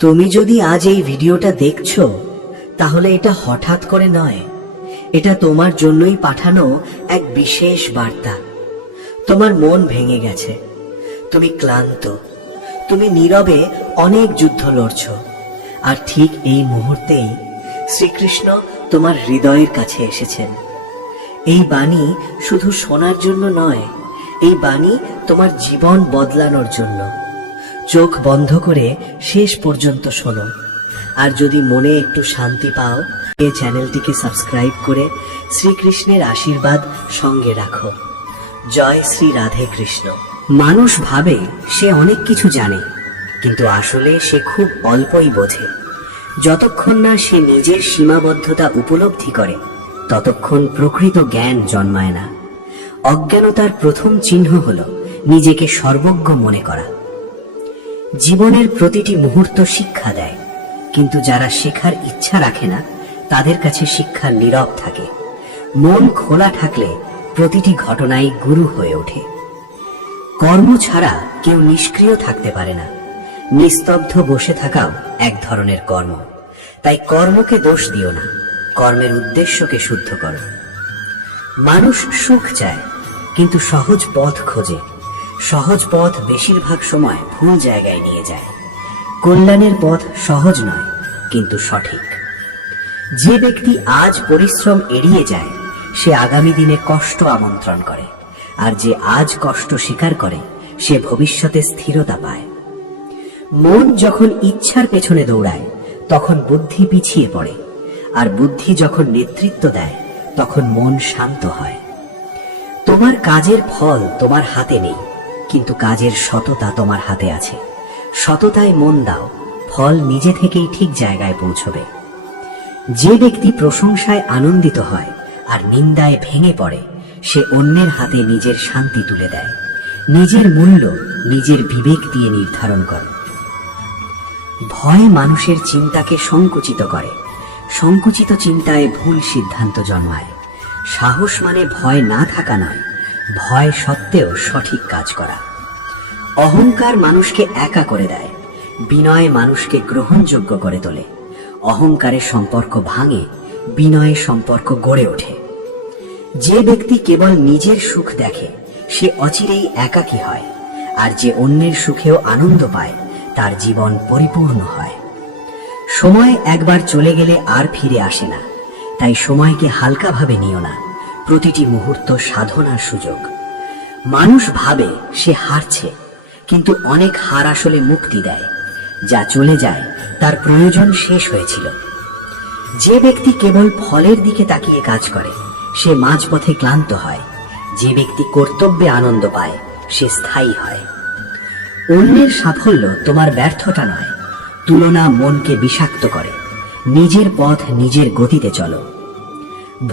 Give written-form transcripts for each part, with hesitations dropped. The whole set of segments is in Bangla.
তুমি যদি আজ এই ভিডিওটা দেখছো তাহলে এটা হঠাৎ করে নয়, এটা তোমার জন্যই পাঠানো এক বিশেষ বার্তা। তোমার মন ভেঙে গেছে, তুমি ক্লান্ত, তুমি নীরবে অনেক যুদ্ধ লড়ছো, আর ঠিক এই মুহূর্তেই শ্রীকৃষ্ণ তোমার হৃদয়ের কাছে এসেছেন। এই বাণী শুধু শোনার জন্য নয়, এই বাণী তোমার জীবন বদলানোর জন্য। চোখ বন্ধ করে শেষ পর্যন্ত শোনো, আর যদি মনে একটু শান্তি পাও, এই চ্যানেলটিকে সাবস্ক্রাইব করে শ্রীকৃষ্ণের আশীর্বাদ সঙ্গে রাখো। জয় শ্রী রাধে কৃষ্ণ। মানুষ ভাবে সে অনেক কিছু জানে, কিন্তু আসলে সে খুব অল্পই বোঝে। যতক্ষণ না সে নিজের সীমাবদ্ধতা উপলব্ধি করে, ততক্ষণ প্রকৃত জ্ঞান জন্মায় না। অজ্ঞানতার প্রথম চিহ্ন হলো নিজেকে সর্বজ্ঞ মনে করা। জীবনের প্রতিটি মুহূর্ত শিক্ষা দেয়, কিন্তু যারা শেখার ইচ্ছা রাখে না তাদের কাছে শিক্ষা নীরব থাকে। মন খোলা থাকলে প্রতিটি ঘটনাই গুরু হয়ে ওঠে। কর্ম ছাড়া কেউ নিষ্ক্রিয় থাকতে পারে না, নিস্তব্ধ বসে থাকাও এক ধরনের কর্ম। তাই কর্মকে দোষ দিও না, কর্মের উদ্দেশ্যকে শুদ্ধ করো। মানুষ সুখ চায়, কিন্তু সহজ পথ খোঁজে। সহজ পথ বেশিরভাগ সময় ভুল জায়গায় নিয়ে যায়। কল্যাণের পথ সহজ নয়, কিন্তু সঠিক। যে ব্যক্তি আজ পরিশ্রম এড়িয়ে যায়, সে আগামী দিনে কষ্ট আমন্ত্রণ করে, আর যে আজ কষ্ট স্বীকার করে, সে ভবিষ্যতে স্থিরতা পায়। মন যখন ইচ্ছার পেছনে দৌড়ায়, তখন বুদ্ধি পিছিয়ে পড়ে, আর বুদ্ধি যখন নেতৃত্ব দেয়, তখন মন শান্ত হয়। তোমার কাজের ফল তোমার হাতে নেই, কিন্তু কাজের সততা তোমার হাতে আছে। সততায় মন দাও, ফল নিজে থেকেই ঠিক জায়গায় পৌঁছবে। যে ব্যক্তি প্রশংসায় আনন্দিত হয় আর নিন্দায় ভেঙে পড়ে, সে অন্যের হাতে নিজের শান্তি তুলে দেয়। নিজের মূল্য নিজের বিবেক দিয়ে নির্ধারণ করো। ভয় মানুষের চিন্তাকে সংকুচিত করে, সংকুচিত চিন্তায় ভুল সিদ্ধান্ত জন্মায়। সাহস মানে ভয় না থাকা নয়, ভয় সত্ত্বেও সঠিক কাজ করা। অহংকার মানুষকে একা করে দেয়, বিনয় মানুষকে গ্রহণযোগ্য করে তোলে। অহংকারের সম্পর্ক ভাঙে, বিনয়ে সম্পর্ক গড়ে ওঠে। যে ব্যক্তি কেবল নিজের সুখ দেখে, সে অচিরেই একাকী হয়, আর যে অন্যের সুখেও আনন্দ পায়, তার জীবন পরিপূর্ণ হয়। সময় একবার চলে গেলে আর ফিরে আসে না, তাই সময়কে হালকাভাবে নিও না। প্রতিটি মুহূর্ত সাধনার সুযোগ। মানুষ ভাবে সে হারছে, কিন্তু অনেক হার আসলে মুক্তি দেয়। যা চলে যায় তার প্রয়োজন শেষ হয়েছিল। যে ব্যক্তি কেবল ফলের দিকে তাকিয়ে কাজ করে, সে মাঝপথে ক্লান্ত হয়। যে ব্যক্তি কর্তব্যে আনন্দ পায়, সে স্থায়ী হয়। অন্যের সাফল্য তোমার ব্যর্থতা নয়। তুলনা মনকে বিষাক্ত করে। নিজের পথ নিজের গতিতে চলো।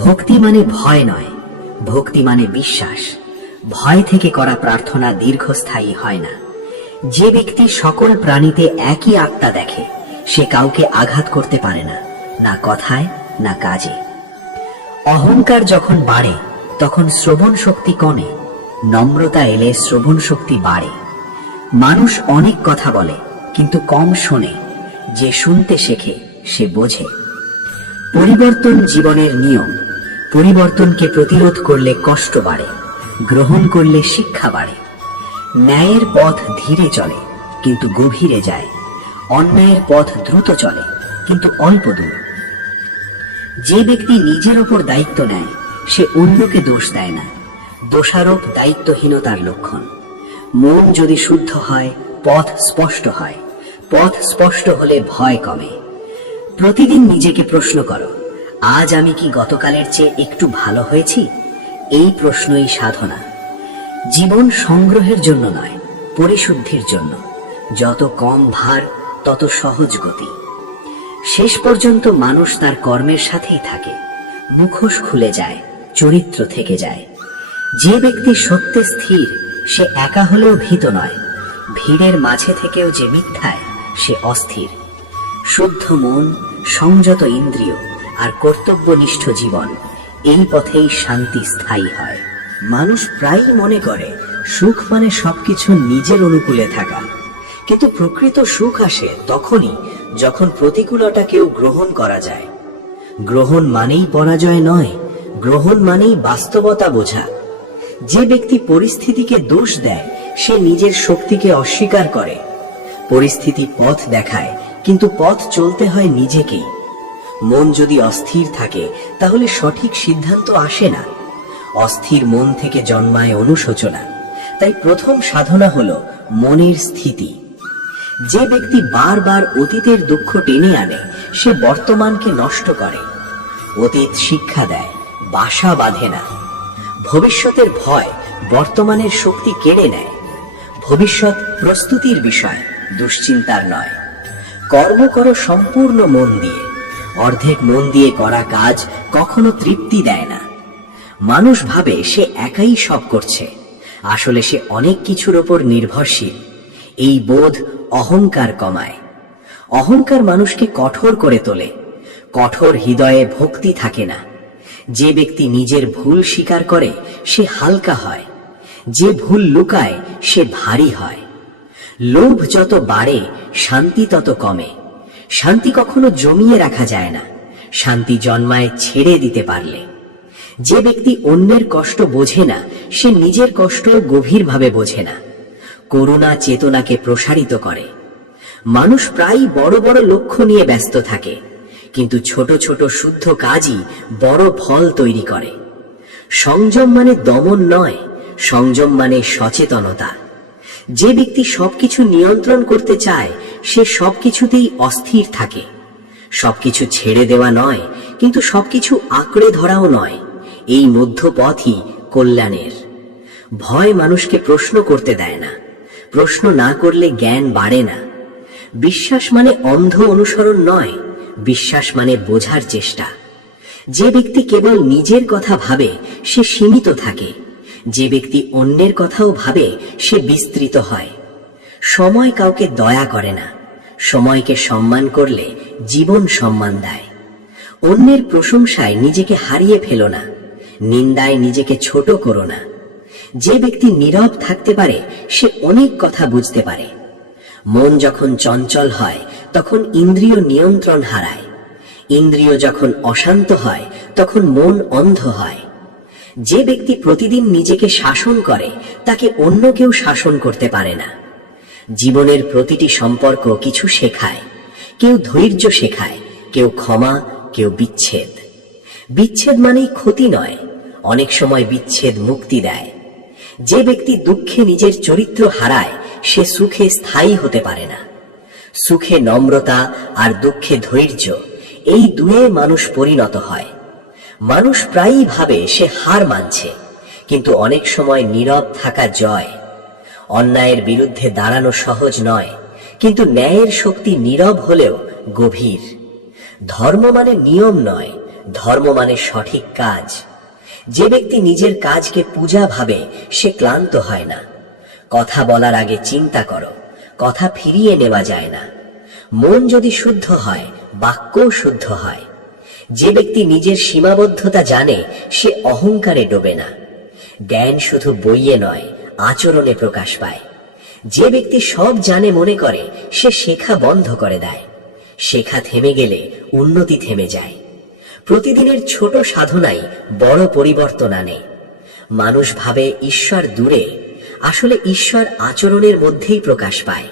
ভক্তি মানে ভয় নয়, ভক্তি মানে বিশ্বাস। ভয় থেকে করা প্রার্থনা দীর্ঘস্থায়ী হয় না। যে ব্যক্তি সকল প্রাণীতে একই আত্মা দেখে, সে কাউকে আঘাত করতে পারে না, না কথায় না কাজে। অহংকার যখন বাড়ে, তখন শ্রবণ শক্তি কমে। নম্রতা এলে শ্রবণ শক্তি বাড়ে। মানুষ অনেক কথা বলে, কিন্তু কম শোনে। যে শুনতে শেখে, সে বোঝে। পরিবর্তন জীবনের নিয়ম। পরিবর্তনকে প্রতিরোধ করলে কষ্ট বাড়ে, গ্রহণ করলে শিক্ষা বাড়ে। ন্যায়ের পথ ধীরে চলে, কিন্তু গভীরে যায়। অন্যায়ের পথ দ্রুত চলে, কিন্তু অল্প দূর। যে ব্যক্তি নিজের ওপর দায়িত্ব নেয়, সে অন্যকে দোষ দেয় না। দোষারোপ দায়িত্বহীনতার লক্ষণ। মন যদি শুদ্ধ হয়, পথ স্পষ্ট হয়। পথ স্পষ্ট হলে ভয় কমে। প্রতিদিন নিজেকে প্রশ্ন করো, আজ আমি কি গতকালের চেয়ে একটু ভালো হয়েছি? এই প্রশ্নই সাধনা। জীবন সংগ্রহের জন্য নয়, পরিশুদ্ধির জন্য। যত কম ভার, তত সহজ গতি। শেষ পর্যন্ত মানুষ তার কর্মের সাথেই থাকে। মুখোশ খুলে যায়, চরিত্র থেকে যায়। যে ব্যক্তি সত্যে স্থির, সে একা হলেও ভীত নয়। ভিড়ের মাঝে থেকেও যে মিথ্যায়, সে অস্থির। শুদ্ধ মন, সংযত ইন্দ্রিয় আর কর্তব্যনিষ্ঠ জীবন, এই পথেই শান্তি স্থায়ী হয়। মানুষ প্রায়ই মনে করে সুখ মানে সবকিছু নিজের অনুকূলে থাকা, কিন্তু প্রকৃত সুখ আসে তখনই যখন প্রতিকূলতাকেও গ্রহণ করা যায়। গ্রহণ মানেই পরাজয় নয়, গ্রহণ মানেই বাস্তবতা বোঝা। যে ব্যক্তি পরিস্থিতিকে দোষ দেয় সে নিজের শক্তিকে অস্বীকার করে। পরিস্থিতি পথ দেখায়, কিন্তু পথ চলতে হয় নিজেকেই। মন যদি অস্থির থাকে তাহলে সঠিক সিদ্ধান্ত আসে না। অস্থির মন থেকে জন্মায় অনুশোচনা। তাই প্রথম সাধনা হলো মনের স্থিতি। যে ব্যক্তি বারবার অতীতের দুঃখ টেনে আনে সে বর্তমানকে নষ্ট করে। অতীত শিক্ষা দেয়, বাসা বাঁধে না। ভবিষ্যতের ভয় বর্তমানের শক্তি কেড়ে নেয়। ভবিষ্যৎ প্রস্তুতির বিষয়, দুশ্চিন্তার নয়। কর্ম করো সম্পূর্ণ মন দিয়ে। অর্ধেক মন দিয়ে করা কাজ কখনো তৃপ্তি দেয় না। মানুষ ভাবে সে একাই সব করছে, আসলে সে অনেক কিছুর ওপর নির্ভরশীল। এই বোধ অহংকার কমায়। অহংকার মানুষকে কঠোর করে তোলে। কঠোর হৃদয়ে ভক্তি থাকে না। যে ব্যক্তি নিজের ভুল স্বীকার করে সে হালকা হয়। যে ভুল লুকায় সে ভারী হয়। লোভ যত বাড়ে শান্তি তত কমে। শান্তি কখনো জমিয়ে রাখা যায় না, শান্তি জন্মায় ছেড়ে দিতে পারলে। যে ব্যক্তি অন্যের কষ্ট বোঝে না সে নিজের কষ্ট গভীরভাবে বোঝে না। করুণা চেতনাকে প্রসারিত করে। মানুষ প্রায়ই বড় বড় লক্ষ্য নিয়ে ব্যস্ত থাকে, কিন্তু ছোট ছোট শুদ্ধ কাজই বড় ফল তৈরি করে। সংযম মানে দমন নয়, সংযম মানে সচেতনতা। যে ব্যক্তি সবকিছু নিয়ন্ত্রণ করতে চায় সে সবকিছুতেই অস্থির থাকে। সবকিছু ছেড়ে দেওয়া নয়, কিন্তু সবকিছু আঁকড়ে ধরাও নয়। এই মধ্যপথই কল্যাণের। ভয় মানুষকে প্রশ্ন করতে দেয় না। প্রশ্ন না করলে জ্ঞান বাড়ে না। বিশ্বাস মানে অন্ধ অনুসরণ নয়, বিশ্বাস মানে বোঝার চেষ্টা। যে ব্যক্তি কেবল নিজের কথা ভাবে সে সীমিত থাকে। যে ব্যক্তি অন্যের কথাও ভাবে সে বিস্তৃত হয়। সময় কাউকে দয়া করে না। সময়কে সম্মান করলে জীবন সম্মান দেয়। অন্যের প্রশংসায় নিজেকে হারিয়ে ফেলো না। নিন্দায় নিজেকে ছোট করো না। যে ব্যক্তি নীরব থাকতে পারে সে অনেক কথা বুঝতে পারে। মন যখন চঞ্চল হয় তখন ইন্দ্রিয় নিয়ন্ত্রণ হারায়। ইন্দ্রিয় যখন অশান্ত হয় তখন মন অন্ধ হয়। যে ব্যক্তি প্রতিদিন নিজেকে শাসন করে তাকে অন্য কেউ শাসন করতে পারে না। জীবনের প্রতিটি সম্পর্ক কিছু শেখায়। কেউ ধৈর্য শেখায়, কেউ ক্ষমা, কেউ বিচ্ছেদ। বিচ্ছেদ মানেই ক্ষতি নয়, অনেক সময় বিচ্ছেদ মুক্তি দেয়। যে ব্যক্তি দুঃখে নিজের চরিত্র হারায় সে সুখে স্থায়ী হতে পারে না। সুখে নম্রতা আর দুঃখে ধৈর্য, এই দুয়ে মানুষ পরিণত হয়। মানুষ প্রায়ই ভাবে সে হার মানছে, কিন্তু অনেক সময় নীরব থাকা জয়। অন্যায়ের বিরুদ্ধে দাঁড়ানো সহজ নয়, কিন্তু ন্যায়ের শক্তি নীরব হলেও গভীর। ধর্ম মানে নিয়ম নয়, ধর্ম মানে সঠিক কাজ। যে ব্যক্তি নিজের কাজকে পূজা ভাবে সে ক্লান্ত হয় না। কথা বলার আগে চিন্তা করো, কথা ফিরিয়ে নেওয়া যায় না। মন যদি শুদ্ধ হয় বাক্যও শুদ্ধ হয়। যে ব্যক্তি নিজের সীমাবদ্ধতা জানে সে অহংকারে ডোবে না। জ্ঞান শুধু বইয়ে নয় আচরণে প্রকাশ পায়। যে ব্যক্তি সব জানে মনে করে সে শেখা বন্ধ করে দেয়। শেখা থেমে গেলে উন্নতি থেমে যায়। প্রতিদিনের ছোট সাধনাই বড় পরিবর্তন আনে। মানুষ ভাবে ঈশ্বর দূরে, আসলে ঈশ্বর আচরণের মধ্যেই প্রকাশ পায়।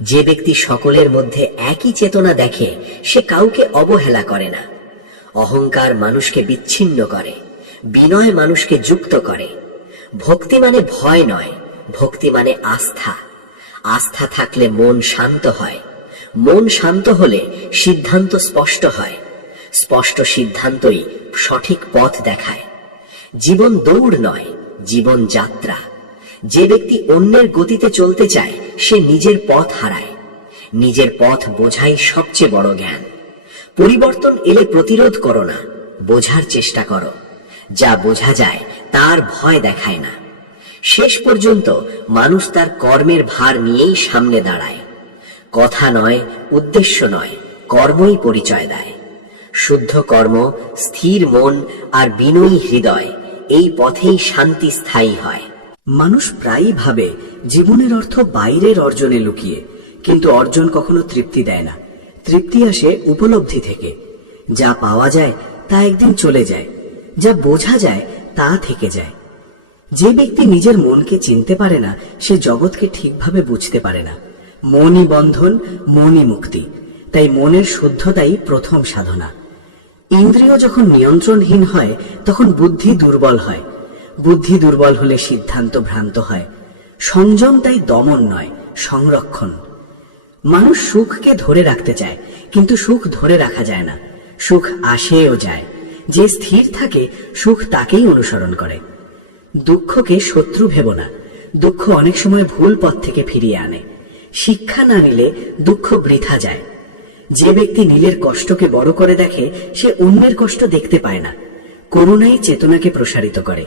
যে ব্যক্তি সকলের মধ্যে একই চেতনা দেখে সে কাউকে অবহেলা করে না। অহংকার মানুষকে বিচ্ছিন্ন করে, বিনয় মানুষকে যুক্ত করে। ভক্তি মানে ভয় নয়, ভক্তি মানে আস্থা। আস্থা থাকলে মন শান্ত হয়। মন শান্ত হলে সিদ্ধান্ত স্পষ্ট হয়। স্পষ্ট সিদ্ধান্তই সঠিক পথ দেখায়। জীবন দৌড় নয়, জীবন যাত্রা। যে ব্যক্তি অন্যের গতিতে চলতে চায় সে নিজের পথ হারায়। নিজের পথ বোঝাই সবচেয়ে বড় জ্ঞান। পরিবর্তন এলে প্রতিরোধ করো না, বোঝার চেষ্টা করো। যা বোঝা যায় তার ভয় দেখায় না। শেষ পর্যন্ত মানুষ তার কর্মের ভার নিয়েই সামনে দাঁড়ায়। কথা নয়, উদ্দেশ্য নয়, কর্মই পরিচয় দেয়। শুদ্ধ কর্ম, স্থির মন আর বিনয়ী হৃদয়, এই পথেই শান্তি স্থায়ী হয়। মানুষ প্রায়ই ভাবে জীবনের অর্থ বাইরের অর্জনে লুকিয়ে, কিন্তু অর্জন কখনো তৃপ্তি দেয় না। তৃপ্তি আসে উপলব্ধি থেকে। যা পাওয়া যায় তা একদিন চলে যায়, যা বোঝা যায় তা থেকে যায়। যে ব্যক্তি নিজের মনকে চিনতে পারে না, সে জগৎকে ঠিকভাবে বুঝতে পারে না। মনই বন্ধন, মনই মুক্তি। তাই মনের শুদ্ধতাই প্রথম সাধনা। ইন্দ্রিয় যখন নিয়ন্ত্রণহীন হয় তখন বুদ্ধি দুর্বল হয়। বুদ্ধি দুর্বল হলে সিদ্ধান্ত ভ্রান্ত হয়। সংযম তাই দমন নয়, সংরক্ষণ। মানুষ সুখকে ধরে রাখতে চায়, কিন্তু সুখ ধরে রাখা যায় না। সুখ আসে ও যায়। যে স্থির থাকে সুখ তাকেই অনুসরণ করে। দুঃখকে শত্রু ভেবো না। দুঃখ অনেক সময় ভুল পথ থেকে ফিরিয়ে আনে। শিক্ষা না নিলে দুঃখ বৃথা যায়। যে ব্যক্তি নীলের কষ্টকে বড় করে দেখে, সে অন্যের কষ্ট দেখতে পায় না। করুণাই চেতনাকে প্রসারিত করে।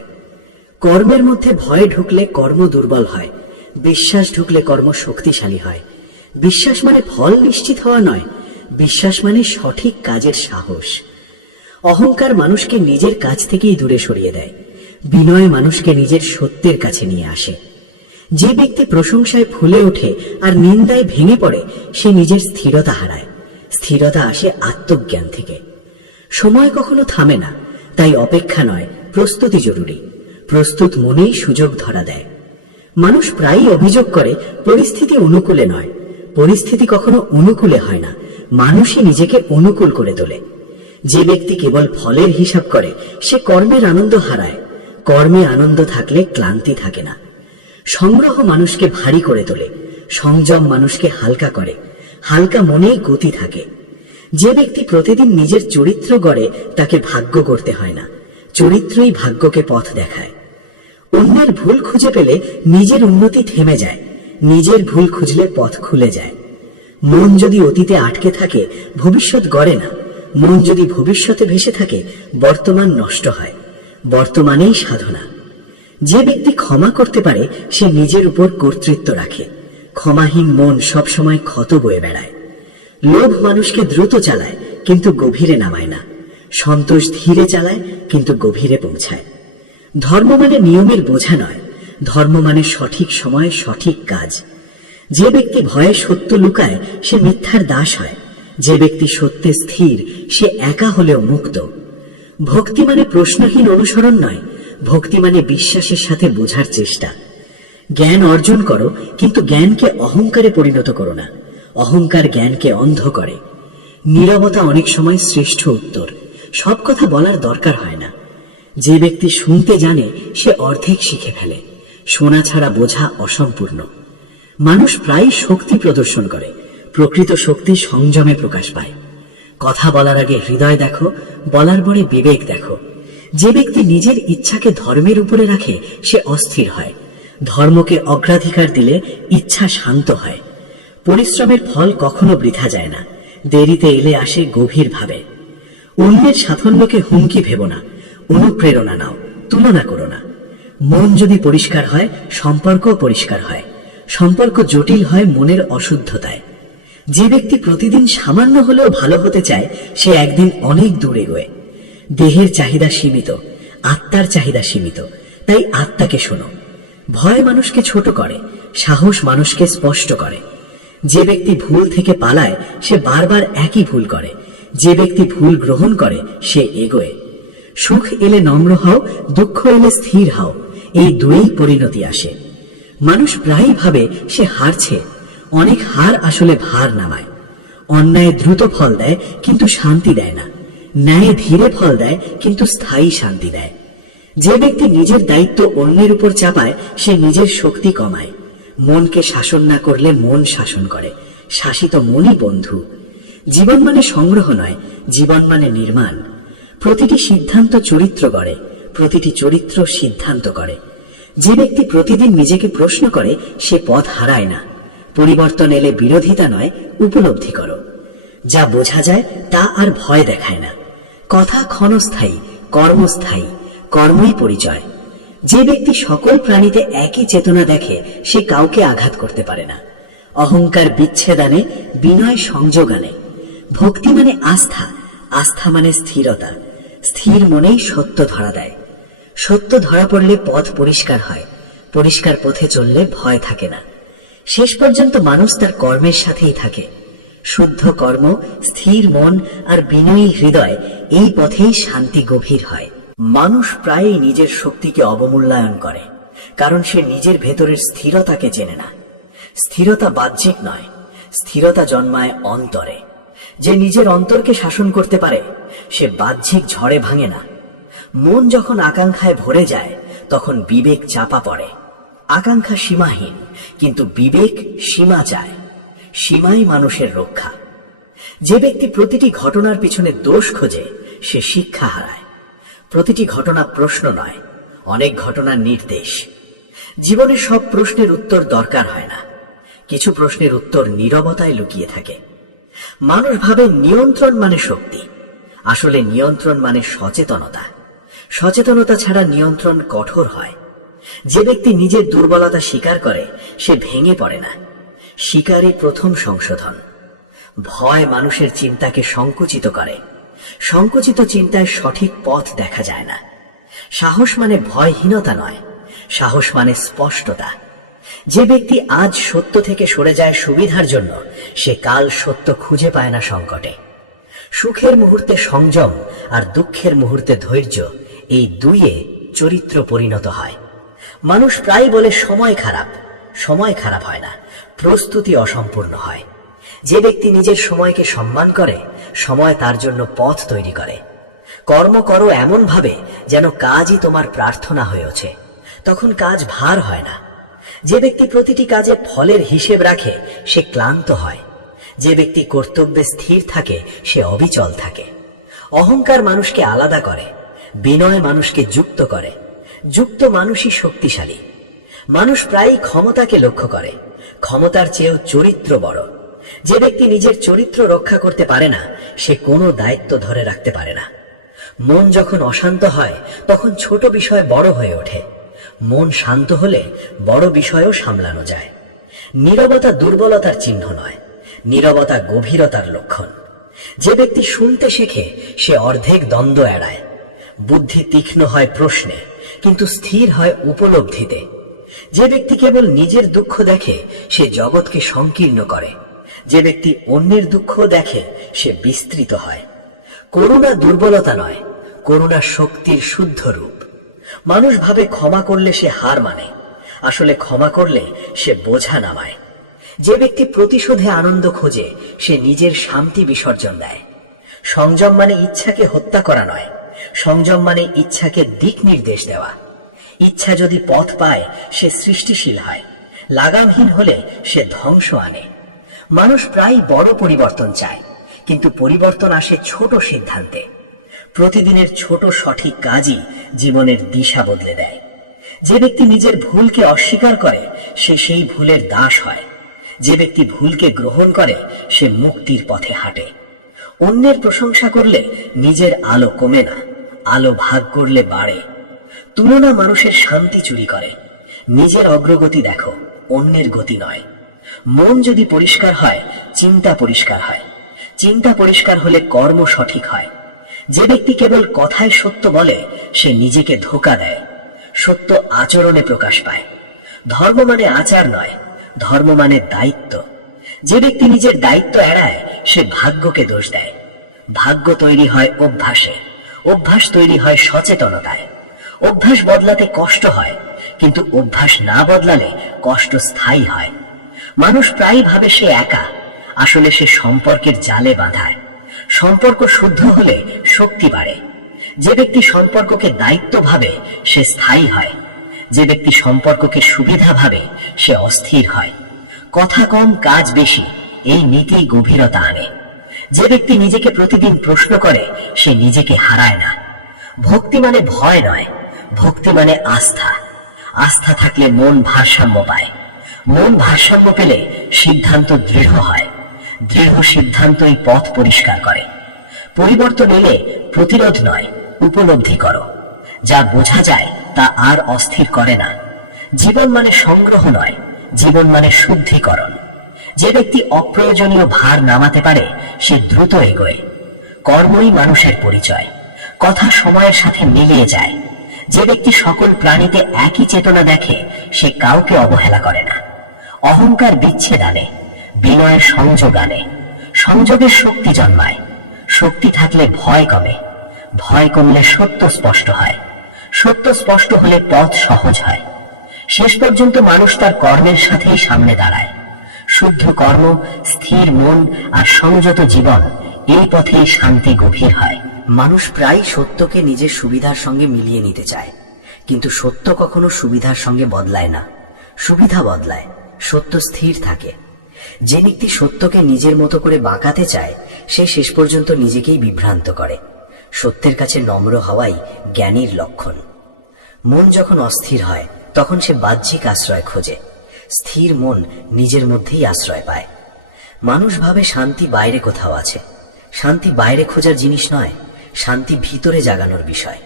কর্মের মধ্যে ভয় ঢুকলে কর্ম দুর্বল হয়। বিশ্বাস ঢুকলে কর্ম শক্তিশালী হয়। বিশ্বাস মানে ফল নিশ্চিত হওয়া নয়, বিশ্বাস মানে সঠিক কাজের সাহস। অহংকার মানুষকে নিজের কাছ থেকেই দূরে সরিয়ে দেয়। বিনয় মানুষকে নিজের সত্যের কাছে নিয়ে আসে। যে ব্যক্তি প্রশংসায় ফুলে ওঠে আর নিন্দায় ভেঙে পড়ে, সে নিজের স্থিরতা হারায়। স্থিরতা আসে আত্মজ্ঞান থেকে। সময় কখনো থামে না, তাই অপেক্ষা নয়, প্রস্তুতি জরুরি। প্রস্তুত মনেই সুযোগ ধরা দেয়। মানুষ প্রায়ই অভিযোগ করে পরিস্থিতি অনুকূলে নয়। পরিস্থিতি কখনো অনুকূলে হয় না, মানুষই নিজেকে অনুকূল করে তোলে। যে ব্যক্তি কেবল ফলের হিসাব করে, সে কর্মের আনন্দ হারায়। কর্মে আনন্দ থাকলে ক্লান্তি থাকে না। সংগ্রহ মানুষকে ভারী করে তোলে, সংযম মানুষকে হালকা করে। হালকা মনেই গতি থাকে। যে ব্যক্তি প্রতিদিন নিজের চরিত্র গড়ে, তাকে ভাগ্য গড়তে হয় না। চরিত্রই ভাগ্যকে পথ দেখায়। অন্যের ভুল খুঁজে পেলে নিজের উন্নতি থেমে যায়। নিজের ভুল খুঁজলে পথ খুলে যায়। মন যদি অতীতে আটকে থাকে, ভবিষ্যৎ গড়ে না। মন যদি ভবিষ্যতে ভেসে থাকে, বর্তমান নষ্ট হয়। বর্তমানেই সাধনা। যে ব্যক্তি ক্ষমা করতে পারে, সে নিজের উপর কর্তৃত্ব রাখে। ক্ষমাহীন মন সবসময় ক্ষত বয়ে বেড়ায়। লোভ মানুষকে দ্রুত চালায়, কিন্তু গভীরে নামায় না। সন্তোষ ধীরে চালায়, কিন্তু গভীরে পৌঁছায়। ধর্ম মানে নিয়মের বোঝা নয়, ধর্ম মানে সঠিক সময়ে সঠিক কাজ। যে ব্যক্তি ভয়ে সত্য লুকায়, সে মিথ্যার দাস হয়। যে ব্যক্তি সত্যে স্থির, সে একা হলেও মুক্ত। ভক্তি মানে প্রশ্নহীন অনুসরণ নয়, ভক্তি মানে বিশ্বাসের সাথে বোঝার চেষ্টা। জ্ঞান অর্জন করো, কিন্তু জ্ঞানকে অহংকারে পরিণত করো না। অহংকার জ্ঞানকে অন্ধ করে। নীরবতা অনেক সময় শ্রেষ্ঠ উত্তর। সব কথা বলার দরকার হয় না। যে ব্যক্তি শুনতে জানে, সে অর্ধেক শিখে ফেলে। শোনা ছাড়া বোঝা অসম্পূর্ণ। মানুষ প্রায় শক্তি প্রদর্শন করে, প্রকৃত শক্তি সংযমে প্রকাশ পায়। কথা বলার আগে হৃদয় দেখো, বলার পরে বিবেক দেখো। যে ব্যক্তি নিজের ইচ্ছাকে ধর্মের উপরে রাখে, সে অস্থির হয়। ধর্মকে অগ্রাধিকার দিলে ইচ্ছা শান্ত হয়। পরিশ্রমের ফল কখনো বৃথা যায় না, দেরিতে এলে আসে গভীর ভাবে। অন্যের সাফল্যকে হুমকি ভেবো না, অনুপ্রেরণা নাও, তুলনা করো না। মন যদি পরিষ্কার হয়, সম্পর্কও পরিষ্কার হয়। সম্পর্ক জটিল হয় মনের অশুদ্ধতায়। যে ব্যক্তি প্রতিদিন সামান্য হলেও ভালো হতে চায়, সে একদিন অনেক দূর এগোয়। দেহের চাহিদা সীমিত, আত্মার চাহিদা সীমিত। তাই আত্মাকে শোনো। ভয় মানুষকে ছোট করে, সাহস মানুষকে স্পষ্ট করে। যে ব্যক্তি ভুল থেকে পালায়, সে বারবার একই ভুল করে। যে ব্যক্তি ভুল গ্রহণ করে, সে এগোয়। সুখ এলে নম্র হও, দুঃখ এলে স্থির হও। এই দুই পরিণতি আসে। মানুষ প্রায়ই ভাবে সে হারছে। অনেক হার আসলে ভার নামায়। অন্যায় দ্রুত ফল দেয়, কিন্তু শান্তি দেয় না। ন্যায় ধীরে ফল দেয়, কিন্তু স্থায়ী শান্তি দেয়। যে ব্যক্তি নিজের দায়িত্ব অন্যের উপর চাপায়, সে নিজের শক্তি কমায়। মনকে শাসন না করলে মন শাসন করে। শাসিত মনই বন্ধু। জীবন মানে সংগ্রহ নয়, জীবন মানে নির্মাণ। প্রতিটি সিদ্ধান্ত চরিত্র গড়ে, প্রতিটি চরিত্র সিদ্ধান্ত করে। যে ব্যক্তি প্রতিদিন নিজেকে প্রশ্ন করে, সে পথ হারায় না। পরিবর্তন এলে বিরোধিতা নয়, উপলব্ধি করো। যা বোঝা যায় তা আর ভয় দেখায় না। কথা ক্ষণস্থায়ী, কর্মস্থায়ী। কর্মই পরিচয়। যে ব্যক্তি সকল প্রাণীতে একই চেতনা দেখে, সে কাউকে আঘাত করতে পারে না। অহংকার বিচ্ছেদ আনে, বিনয় সংযোগ আনে। ভক্তি মানে আস্থা, আস্থা মানে স্থিরতা। স্থির মনেই সত্য ধরা দেয়। সত্য ধরা পড়লে পথ পরিষ্কার হয়। পরিষ্কার পথে চললে ভয় থাকে না। শেষ পর্যন্ত মানুষ তার কর্মের সাথেই থাকে। শুদ্ধ কর্ম, স্থির মন আর বিনয়ী হৃদয়, এই পথেই শান্তি গভীর হয়। মানুষ প্রায়ই নিজের শক্তিকে অবমূল্যায়ন করে, কারণ সে নিজের ভেতরের স্থিরতাকে চেনে না। স্থিরতা বাহ্যিক নয়, স্থিরতা জন্মায় অন্তরে। যে নিজের অন্তরকে শাসন করতে পারে সে বাহ্যিক ঝড়ে ভাঙে না। মন যখন আকাঙ্ক্ষায় ভরে যায় তখন বিবেক চাপা পড়ে। আকাঙ্ক্ষা সীমাহীন, কিন্তু বিবেক সীমা চায়। সীমাই মানুষের রক্ষা। যে ব্যক্তি প্রতিটি ঘটনার পিছনে দোষ খোঁজে সে শিক্ষা হারায়। প্রতিটি ঘটনা প্রশ্ন নয়, অনেক ঘটনার নির্দেশ। জীবনে সব প্রশ্নের উত্তর দরকার হয় না, কিছু প্রশ্নের উত্তর নীরবতায় লুকিয়ে থাকে। মানুষ ভাবে নিয়ন্ত্রণ মানে শক্তি, আসলে নিয়ন্ত্রণ মানে সচেতনতা। সচেতনতা ছাড়া নিয়ন্ত্রণ কঠোর হয়। যে ব্যক্তি নিজের দুর্বলতা স্বীকার করে সে ভেঙে পড়ে না। স্বীকারই প্রথম সংশোধন। ভয় মানুষের চিন্তাকে সংকুচিত করে। সংকুচিত চিন্তায় সঠিক পথ দেখা যায় না। সাহস মানে ভয়হীনতা নয়, সাহস মানে স্পষ্টতা। যে ব্যক্তি আজ সত্য থেকে সরে যায় সুবিধার জন্য, সে কাল সত্য খুঁজে পায় না সংকটে। সুখের মুহূর্তে সংযম আর দুঃখের মুহূর্তে ধৈর্য, এই দুইয়ে চরিত্র পরিণত হয়। মানুষ প্রায় বলে সময় খারাপ। সময় খারাপ হয় না, প্রস্তুতি অসম্পূর্ণ হয়। যে ব্যক্তি নিজের সময়কে সম্মান করে, সময় তার জন্য পথ তৈরি করে। কর্ম করো এমন ভাবে যেন কাজই তোমার প্রার্থনা হয়ে ওঠে, তখন কাজ ভার হয় না। যে ব্যক্তি প্রতিটি কাজে ফলের হিসেব রাখে সে ক্লান্ত হয়। যে ব্যক্তি কর্তব্যে স্থির থাকে সে অবিচল থাকে। অহংকার মানুষকে আলাদা করে, বিনয় মানুষকে যুক্ত করে। যুক্ত মানুষই শক্তিশালী। মানুষ প্রায়ই ক্ষমতাকে লক্ষ্য করে, ক্ষমতার চেয়েও চরিত্র বড়। যে ব্যক্তি নিজের চরিত্র রক্ষা করতে পারে না সে কোনো দায়িত্ব ধরে রাখতে পারে না। মন যখন অশান্ত হয় তখন ছোট বিষয় বড় হয়ে ওঠে। মন শান্ত হলে বড় বিষয়ও সামলানো যায়। নীরবতা দুর্বলতার চিহ্ন নয়, নীরবতা গভীরতার লক্ষণ। যে ব্যক্তি শুনতে শেখে সে অর্ধেক দ্বন্দ্ব এড়ায়। বুদ্ধি তীক্ষ্ণ হয় প্রশ্নে, কিন্তু স্থির হয় উপলব্ধিতে। যে ব্যক্তি কেবল নিজের দুঃখ দেখে সে জগৎকে সংকীর্ণ করে। যে ব্যক্তি অন্যের দুঃখ দেখে সে বিস্তৃত হয়। করুণা দুর্বলতা নয়, করুণা শক্তির শুদ্ধ রূপ। মানুষ ভাবে ক্ষমা করলে সে হার মানে, আসলে ক্ষমা করলে সে বোঝা নামায়। যে ব্যক্তি প্রতিশোধে আনন্দ খোঁজে সে নিজের শান্তি বিসর্জন দেয়। সংযম মানে ইচ্ছাকে হত্যা করা নয়, সংযম মানে ইচ্ছাকে দিক নির্দেশ দেওয়া। ইচ্ছা যদি পথ পায় সে সৃষ্টিশীল হয়, লাগামহীন হলে সে ধ্বংস আনে। মানুষ প্রায় বড় পরিবর্তন চায়, কিন্তু পরিবর্তন আসে ছোট সিদ্ধান্তে। প্রতিদিনের ছোট সঠিক কাজই জীবনের দিশা বদলে দেয়। যে ব্যক্তি নিজের ভুলকে অস্বীকার করে সে সেই ভুলের দাস হয়। যে ব্যক্তি ভুলকে গ্রহণ করে সে মুক্তির পথে হাঁটে। অন্যের প্রশংসা করলে নিজের আলো কমে না, আলো ভাগ করলে বাড়ে। তুলনা মানুষের শান্তি চুরি করে। নিজের অগ্রগতি দেখো, অন্যের গতি নয়। মন যদি পরিষ্কার হয় চিন্তা পরিষ্কার হয়, চিন্তা পরিষ্কার হলে কর্ম সঠিক হয়। যে ব্যক্তি কেবল কথায় সত্য বলে সে নিজেকে ধোঁকা দেয়। সত্য আচরণে প্রকাশ পায়। ধর্ম মানে আচার নয়, ধর্ম মানে দায়িত্ব। যে ব্যক্তি নিজের দায়িত্ব এড়ায় সে ভাগ্যকে দোষ দেয়। ভাগ্য তৈরি হয় অভ্যাসে, অভ্যাস তৈরি হয় সচেতনতায়। অভ্যাস বদলাতে কষ্ট হয়, কিন্তু অভ্যাস না বদলালে কষ্ট স্থায়ী হয়। মানুষ প্রায় ভাবে সে একা, আসলে সে সম্পর্কের জালে বাঁধায়। সম্পর্ক শুদ্ধ হলে শক্তি বাড়ে। যে ব্যক্তি সম্পর্ককে দায়িত্ব ভাবে সে স্থায়ী হয়। যে ব্যক্তি সম্পর্ককে সুবিধা ভাবে সে অস্থির হয়। কথা কম কাজ বেশি, এই নীতি গভীরতা আনে। যে ব্যক্তি নিজেকে প্রতিদিন প্রশ্ন করে সে নিজেকে হারায় না। ভক্তি মানে ভয় নয়, ভক্তি মানে আস্থা। আস্থা থাকলে মন ভারসাম্য পায়। মন ভারসাম্য পেলে সিদ্ধান্ত দৃঢ় হয়। দৃঢ় সিদ্ধান্তই পথ পরিষ্কার করে। পরিবর্তন এলে প্রতিরোধ নয়, উপলব্ধি করো। যা বোঝা যায় তা আর অস্থির করে না। জীবন মানে সংগ্রহ নয়, জীবন মানে শুদ্ধিকরণ। যে ব্যক্তি অপ্রয়োজনীয় ভার নামাতে পারে সে দ্রুত এগোয়। কর্মই মানুষের পরিচয়। কথা সময়ের সাথে মিলিয়ে যায়। যে ব্যক্তি সকল প্রাণীতে একই চেতনা দেখে সে কাউকে অবহেলা করে না। অহংকার বিচ্ছেদ আনে, বিনয়ের সংযোগ আনে। সংযোগের শক্তি জন্মায়, শক্তি থাকলে ভয় কমে, ভয় কমলে সত্য স্পষ্ট হয়, সত্য স্পষ্ট হলে পথ সহজ হয়। শেষ পর্যন্ত মানুষ তার কর্মের সাথেই সামনে দাঁড়ায়। শুদ্ধ কর্ম, স্থির মন আর সংযত জীবন, এই পথেই শান্তি গভীর হয়। মানুষ প্রায় সত্যকে নিজের সুবিধার সঙ্গে মিলিয়ে নিতে চায়, কিন্তু সত্য কখনো সুবিধার সঙ্গে বদলায় না। সুবিধা বদলায়, সত্য স্থির থাকে। যে ব্যক্তি সত্যকে নিজের মতো করে বাঁকাতে চায়, সে শেষ পর্যন্ত নিজেকেই বিভ্রান্ত করে। সত্যের কাছে নম্র হওয়াই জ্ঞানীর লক্ষণ। মন যখন অস্থির হয়, তখন সে বাহ্যিক আশ্রয় খোঁজে। স্থির মন নিজের মধ্যেই আশ্রয় পায়। মানুষ ভাবে শান্তি বাইরে কোথাও আছে। শান্তি বাইরে খোঁজার জিনিস নয়, শান্তি ভিতরে জাগানোর বিষয়।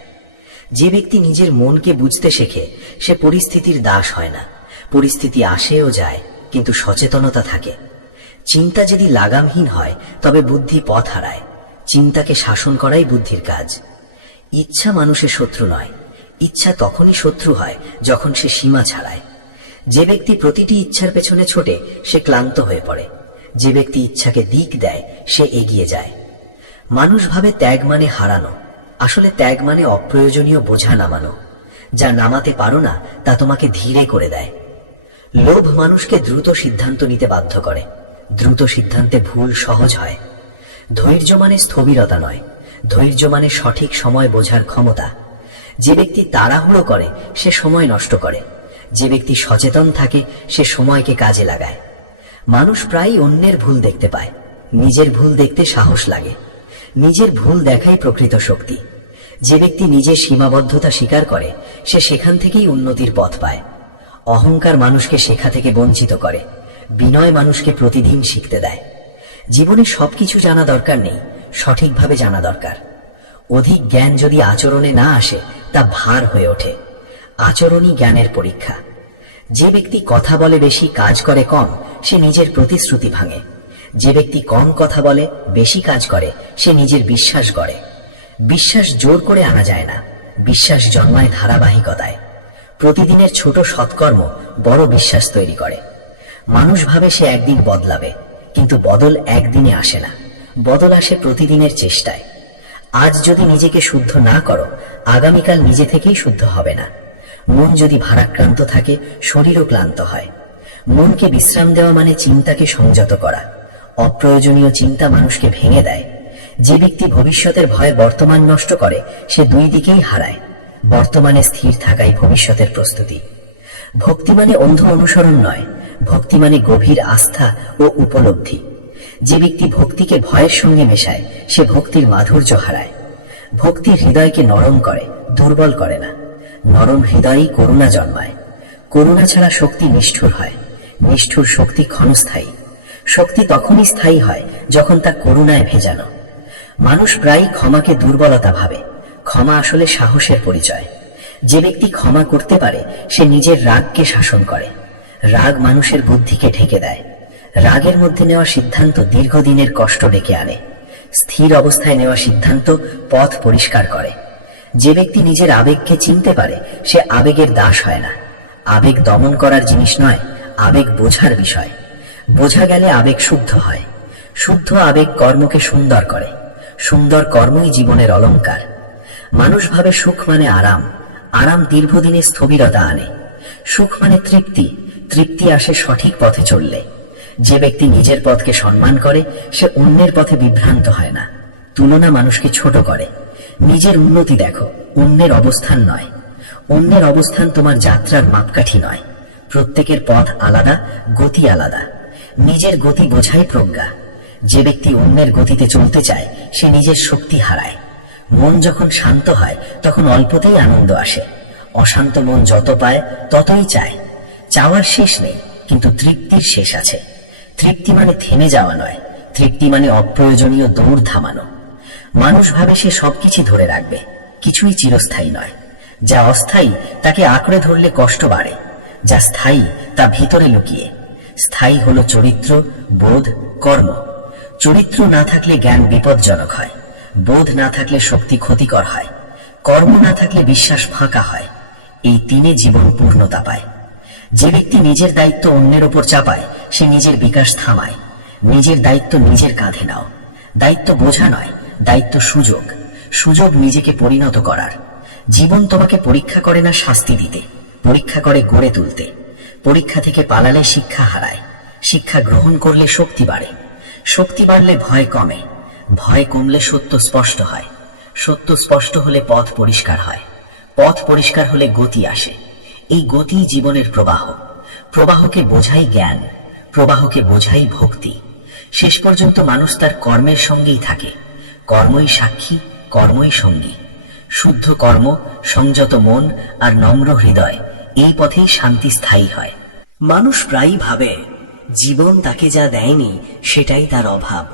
যে ব্যক্তি নিজের মনকে বুঝতে শেখে, সে পরিস্থিতির দাস হয় না। পরিস্থিতি আসে ও যায়, কিন্তু সচেতনতা থাকে। চিন্তা যদি লাগামহীন হয়, তবে বুদ্ধি পথ হারায়। চিন্তাকে শাসন করাই বুদ্ধির কাজ। ইচ্ছা মানুষের শত্রু নয়, ইচ্ছা তখনই শত্রু হয় যখন সে সীমা ছাড়ায়। যে ব্যক্তি প্রতিটি ইচ্ছার পেছনে ছোটে, সে ক্লান্ত হয়ে পড়ে। যে ব্যক্তি ইচ্ছাকে দিক দেয়, সে এগিয়ে যায়। মানুষ ভাবে ত্যাগ মানে হারানো, আসলে ত্যাগ মানে অপ্রয়োজনীয় বোঝা নামানো। যা নামাতে পারো না, তা তোমাকে ধীরে করে দেয়। লোভ মানুষকে দ্রুত সিদ্ধান্ত নিতে বাধ্য করে। দ্রুত সিদ্ধান্তে ভুল সহজ হয়। ধৈর্য মানে স্থবিরতা নয়, ধৈর্য মানে সঠিক সময় বোঝার ক্ষমতা। যে ব্যক্তি তাড়াহুড়ো করে, সে সময় নষ্ট করে। যে ব্যক্তি সচেতন থাকে, সে সময়কে কাজে লাগায়। মানুষ প্রায়ই অন্যের ভুল দেখতে পায়, নিজের ভুল দেখতে সাহস লাগে। নিজের ভুল দেখাই প্রকৃত শক্তি। যে ব্যক্তি নিজের সীমাবদ্ধতা স্বীকার করে, সে সেখান থেকেই উন্নতির পথ পায়। অহংকার মানুষকে শেখা থেকে বঞ্চিত করে, বিনয় মানুষকে প্রতিদিন শিখতে দেয়। জীবনে সবকিছু জানা দরকার নেই, সঠিকভাবে জানা দরকার। অধিক জ্ঞান যদি আচরণে না আসে, তা ভার হয়ে ওঠে। আচরণই জ্ঞানের পরীক্ষা। যে ব্যক্তি কথা বলে বেশি, কাজ করে কম, সে নিজের প্রতিশ্রুতি ভাঙে। যে ব্যক্তি কম কথা বলে, বেশি কাজ করে, সে নিজের বিশ্বাস গড়ে। বিশ্বাস জোর করে আনা যায় না, বিশ্বাস জন্মায় ধারাবাহিকতায়। প্রতিদিনের ছোট সৎকর্ম বড় বিশ্বাস তৈরি করে। মানুষ ভাবে সে একদিন বদলাবে, কিন্তু বদল একদিনে আসে না, বদল আসে প্রতিদিনের চেষ্টায়। আজ যদি নিজেকে শুদ্ধ না করো, আগামীকাল নিজে থেকেই শুদ্ধ হবে না। মন যদি ভারাক্রান্ত থাকে, শরীরও ক্লান্ত হয়। মনকে বিশ্রাম দেওয়া মানে চিন্তাকে সংযত করা। অপ্রয়োজনীয় চিন্তা মানুষকে ভেঙে দেয়। যে ব্যক্তি ভবিষ্যতের ভয়ে বর্তমান নষ্ট করে, সে দুই দিকেই হারায়। বর্তমানে স্থির থাকাই ভবিষ্যতের প্রস্তুতি। ভক্তি মানে অন্ধ অনুসরণ নয়, ভক্তি মানে গভীর আস্থা ও উপলব্ধি। যে ব্যক্তি ভক্তিকে ভয়ের সঙ্গে মেশায়, সে ভক্তির মাধুর্য হারায়। ভক্তি হৃদয়কে নরম করে, দুর্বল করে না। নরম হৃদয়েই করুণা জন্মায়। করুণা ছাড়া শক্তি নিষ্ঠুর হয়, নিষ্ঠুর শক্তি ক্ষণস্থায়ী। শক্তি তখনই স্থায়ী হয় যখন তা করুণায় ভেজানো। মানুষ প্রায়ই ক্ষমাকে দুর্বলতা ভাবে, ক্ষমা আসলে সাহসের পরিচয়। যে ব্যক্তি ক্ষমা করতে পারে, সে নিজের রাগকে শাসন করে। রাগ মানুষের বুদ্ধিকে ঢেকে দেয়। রাগের মধ্যে নেওয়া সিদ্ধান্ত দীর্ঘদিনের কষ্ট ডেকে আনে। স্থির অবস্থায় নেওয়া সিদ্ধান্ত পথ পরিষ্কার করে। যে ব্যক্তি নিজের আবেগকে চিনতে পারে, সে আবেগের দাস হয় না। আবেগ দমন করার জিনিস নয়, আবেগ বোঝার বিষয়। বোঝা গেলে আবেগ শুদ্ধ হয়। শুদ্ধ আবেগ কর্মকে সুন্দর করে। সুন্দর কর্মই জীবনের অলংকার। মানুষ ভাবে সুখ মানে আরাম, আরাম দীর্ঘদিনের স্থবিরতা আনে। সুখ মানে তৃপ্তি, তৃপ্তি আসে সঠিক পথে চললে। যে ব্যক্তি নিজের পথকে সম্মান করে, সে অন্যের পথে বিভ্রান্ত হয় না। তুলনা মানুষকে ছোট করে। নিজের উন্নতি দেখো, অন্যের অবস্থান নয়। অন্যের অবস্থান তোমার যাত্রার মাপকাঠি নয়। প্রত্যেকের পথ আলাদা, গতি আলাদা। নিজের গতি বোঝাই প্রজ্ঞা। যে ব্যক্তি অন্যের গতিতে চলতে চায়, সে নিজের শক্তি হারায়। মন যখন শান্ত হয়, তখন অল্পতেই আনন্দ আসে। অশান্ত মন যত পায়, ততই চায়। চাওয়ার শেষ নেই, কিন্তু তৃপ্তির শেষ আছে। তৃপ্তি মানে থেমে যাওয়া নয়, তৃপ্তি মানে অপ্রয়োজনীয় দৌড় থামানো। মানুষ ভাবে সে সবকিছু ধরে রাখবে, কিছুই চিরস্থায়ী নয়। যা অস্থায়ী তাকে আঁকড়ে ধরলে কষ্ট বাড়ে, যা স্থায়ী তা ভিতরে লুকিয়ে। স্থায়ী হলো চরিত্র, বোধ, কর্ম। চরিত্র না থাকলে জ্ঞান বিপজ্জনক হয়, বোধ না থাকলে শক্তি ক্ষতিকর হয়, কর্ম না থাকলে বিশ্বাস ফাঁকা হয়। এই তিনে জীবন পূর্ণতা পায়। যে ব্যক্তি নিজের দায়িত্ব অন্যের ওপর চাপায়, সে নিজের বিকাশ থামায়। নিজের দায়িত্ব নিজের কাঁধে নাও। দায়িত্ব বোঝা নয়, দায়িত্ব সুযোগ। সুযোগ নিজেকে পরিণত করার। জীবন তোমাকে পরীক্ষা করে না শাস্তি দিতে, পরীক্ষা করে গড়ে তুলতে। পরীক্ষা থেকে পালালে শিক্ষা হারায়, শিক্ষা গ্রহণ করলে শক্তি বাড়ে, শক্তি বাড়লে ভয় কমে, ভয় কমলে সত্য স্পষ্ট হয়, সত্য স্পষ্ট হলে পথ পরিষ্কার হয়, পথ পরিষ্কার হলে গতি আসে। এই গতি জীবনের প্রবাহ। প্রবাহকে বোঝাই জ্ঞান, প্রবাহকে বোঝাই ভক্তি। শেষ পর্যন্ত মানুষ তার কর্মের সঙ্গেই থাকে। কর্মই সাক্ষী, কর্মই সঙ্গী। শুদ্ধ কর্ম, সংযত মন আর নম্র হৃদয়, এই পথেই শান্তি স্থায়ী হয়। মানুষ প্রায়ই ভাবে জীবন তাকে যা দেয়নি সেটাই তার অভাব।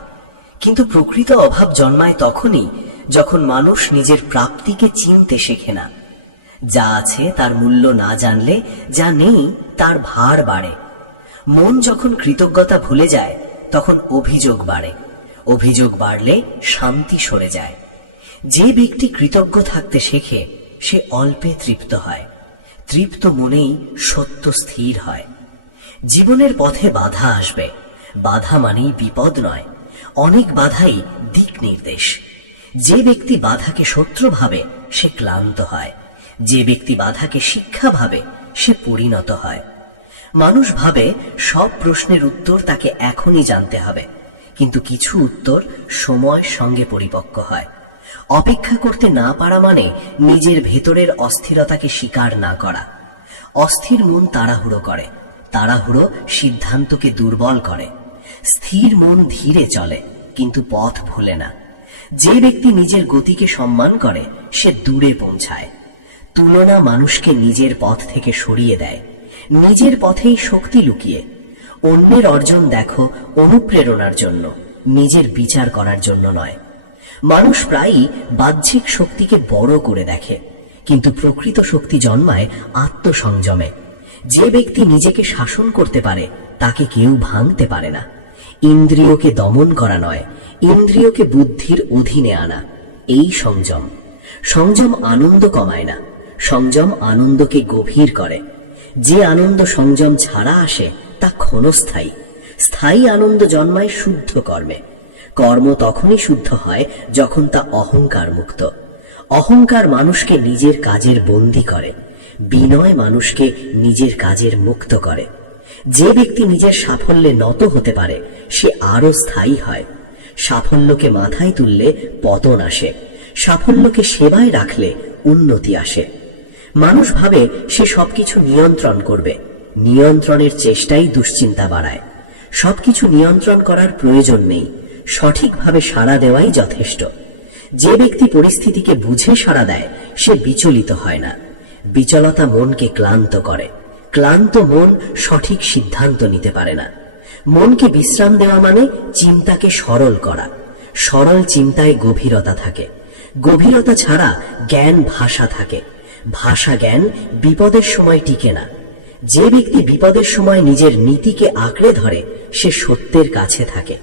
কিন্তু প্রকৃত অভাব জন্মায় তখনই যখন মানুষ নিজের প্রাপ্তিকে চিনতে শেখে না। যা আছে তার মূল্য না জানলে যা নেই তার ভার বাড়ে। মন যখন কৃতজ্ঞতা ভুলে যায় তখন অভিযোগ বাড়ে, অভিযোগ বাড়লে শান্তি সরে যায়। যে ব্যক্তি কৃতজ্ঞ থাকতে শেখে সে অল্পে তৃপ্ত হয়, তৃপ্ত মনেই সত্য স্থির হয়। জীবনের পথে বাধা আসবে, বাধা মানেই বিপদ নয়, অনেক বাধাই দিক নির্দেশ। যে ব্যক্তি বাধাকে শত্রু ভাবে সে ক্লান্ত হয়, যে ব্যক্তি বাধাকে শিক্ষা ভাবে সে পরিণত হয়। মানুষ ভাবে সব প্রশ্নের উত্তর তাকে এখনই জানতে হবে, কিন্তু কিছু উত্তর সময়ের সঙ্গে পরিপক্ক হয়। অপেক্ষা করতে না পারা মানে নিজের ভেতরের অস্থিরতাকে স্বীকার না করা। অস্থির মন তাড়াহুড়ো করে, তাড়াহুড়ো সিদ্ধান্তকে দুর্বল করে। স্থির মন ধীরে চলে কিন্তু পথ ভুলে না। যে ব্যক্তি নিজের গতিকে সম্মান করে সে দূরে পৌঁছায়। তুলনা মানুষকে নিজের পথ থেকে সরিয়ে দেয়। নিজের পথেই শক্তি লুকিয়ে। অন্যের অর্জন দেখো অনুপ্রেরণার জন্য, নিজের বিচার করার জন্য নয়। মানুষ প্রায়ই বাহ্যিক শক্তিকে বড় করে দেখে, কিন্তু প্রকৃত শক্তি জন্মায় আত্মসংযমে। যে ব্যক্তি নিজেকে শাসন করতে পারে তাকে কেউ ভাঙতে পারে না। ইন্দ্রিয়কে দমন করা নয়, ইন্দ্রিয়কে বুদ্ধির অধীনে আনা, এই সংযম। সংযম আনন্দ কমায় না, সংযম আনন্দকে গভীর করে। যে আনন্দ সংযম ছাড়া আসে তা ক্ষণস্থায়ী। স্থায়ী আনন্দ জন্মায় শুদ্ধ কর্মে। কর্ম তখনই শুদ্ধ হয় যখন তা অহংকার মুক্ত। অহংকার মানুষকে নিজের কাজের বন্দী করে, বিনয় মানুষকে নিজের কাজের মুক্ত করে। যে ব্যক্তি নিজের সাফল্যে নত হতে পারে সে আরো স্থায়ী হয়। সাফল্যকে মাথায় তুললে পতন আসে, সাফল্যকে সেবায় রাখলে উন্নতি আসে। মানুষ ভাবে সে সবকিছু নিয়ন্ত্রণ করবে, নিয়ন্ত্রণের চেষ্টাই দুশ্চিন্তা বাড়ায়। সবকিছু নিয়ন্ত্রণ করার প্রয়োজন নেই, সঠিকভাবে সাড়া দেওয়াই যথেষ্ট। যে ব্যক্তি পরিস্থিতিকে বুঝে সাড়া দেয় সে বিচলিত হয় না। বিচলতা মনকে ক্লান্ত করে, ক্লান্ত মন সঠিক সিদ্ধান্ত নিতে পারে না। মনকে বিশ্রাম দেওয়া মানে চিন্তাকে সরল করা। সরল চিন্তায় গভীরতা থাকে, গভীরতা ছাড়া জ্ঞান ভাষা থাকে, ভাষা জ্ঞান বিপদের সময় টিকে না। যে ব্যক্তি বিপদের সময় নিজের নীতিকে আঁকড়ে ধরে সে সত্যের কাছে থাকে।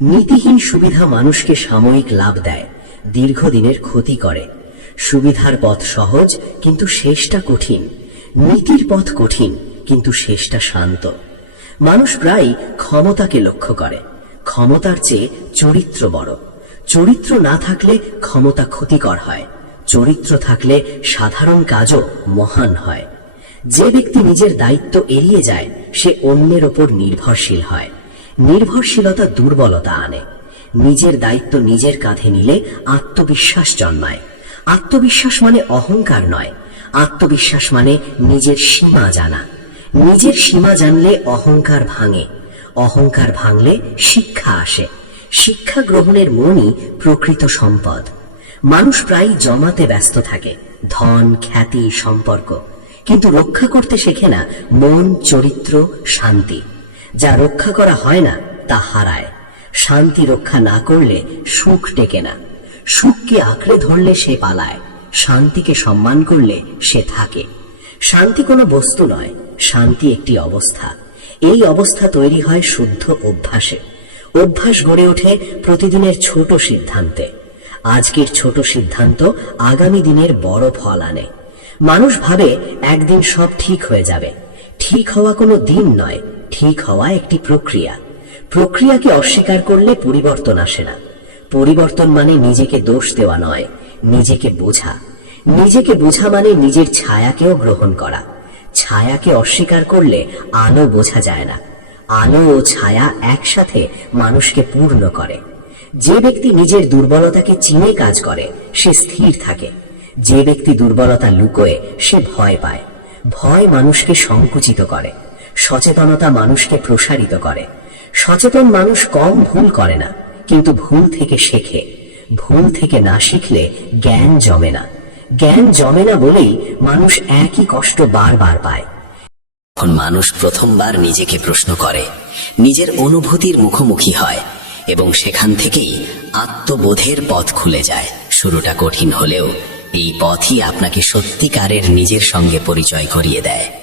নীতিহীন সুবিধা মানুষকে সাময়িক লাভ দেয়, দীর্ঘদিনের ক্ষতি করে। সুবিধার পথ সহজ কিন্তু শেষটা কঠিন, নীতির পথ কঠিন কিন্তু শেষটা শান্ত। মানুষ প্রায় ক্ষমতাকে লক্ষ্য করে, ক্ষমতার চেয়ে চরিত্র বড়। চরিত্র না থাকলে ক্ষমতা ক্ষতিকর হয়, চরিত্র থাকলে সাধারণ কাজও মহান হয়। যে ব্যক্তি নিজের দায়িত্ব এড়িয়ে যায় সে অন্যের ওপর নির্ভরশীল হয়। নির্ভরশীলতা দুর্বলতা আনে। নিজের দায়িত্ব নিজের কাঁধে নিলে আত্মবিশ্বাস জন্মায়। আত্মবিশ্বাস মানে অহংকার নয়, আত্মবিশ্বাস মানে নিজের সীমা জানা। নিজের সীমা জানলে অহংকার ভাঙে, অহংকার ভাঙলে শিক্ষা আসে। শিক্ষা গ্রহণের মনই প্রকৃত সম্পদ। মানুষ প্রায় জমাতে ব্যস্ত থাকে, ধন, খ্যাতি, সম্পর্ক, কিন্তু রক্ষা করতে শেখে না মন, চরিত্র, শান্তি। যা রক্ষা করা হয় না তা হারায়। শান্তি রক্ষা না করলে সুখ টেকে না। সুখকে আঁকড়ে ধরলে সে পালায়, শান্তিকে সম্মান করলে সে থাকে। শান্তি কোনো বস্তু নয়, শান্তি একটি অবস্থা। এই অবস্থা তৈরি হয় শুদ্ধ অভ্যাসে। অভ্যাস গড়ে ওঠে প্রতিদিনের ছোট সিদ্ধান্তে। আজকের ছোট সিদ্ধান্ত আগামী দিনের বড় ফল আনে। মানুষ ভাবে একদিন সব ঠিক হয়ে যাবে। ঠিক হওয়া কোনো দিন নয়, ঠিক হওয়া একটি প্রক্রিয়া। প্রক্রিয়াকে অস্বীকার করলে পরিবর্তন আসে না। পরিবর্তন মানে নিজেকে দোষ দেওয়া নয়, নিজেকে বোঝা। নিজেকে বোঝা মানে নিজের ছায়াকেও গ্রহণ করা। ছায়াকে অস্বীকার করলে আলো বোঝা যায় না। আলো ও ছায়া একসাথে মানুষকে পূর্ণ করে। যে ব্যক্তি নিজের দুর্বলতাকে চিনে কাজ করে সে স্থির থাকে। যে ব্যক্তি দুর্বলতা লুকোয় সে ভয় পায়। ভয় মানুষকে সংকুচিত করে, সচেতনতা মানুষকে প্রসারিত করে। সচেতন মানুষ কম ভুল করে না, কিন্তু ভুল থেকে শেখে। ভুল থেকে না শিখলে জ্ঞান জমে না। জ্ঞান জমে না বলেই মানুষ একই কষ্ট বারবার পায়। যখন মানুষ প্রথমবার নিজেকে প্রশ্ন করে, নিজের অনুভূতির মুখোমুখি হয় এবং সেখান থেকেই আত্মবোধের পথ খুলে যায়। শুরুটা কঠিন হলেও এই পথই আপনাকে সত্যিকারের নিজের সঙ্গে পরিচয় করিয়ে দেয়।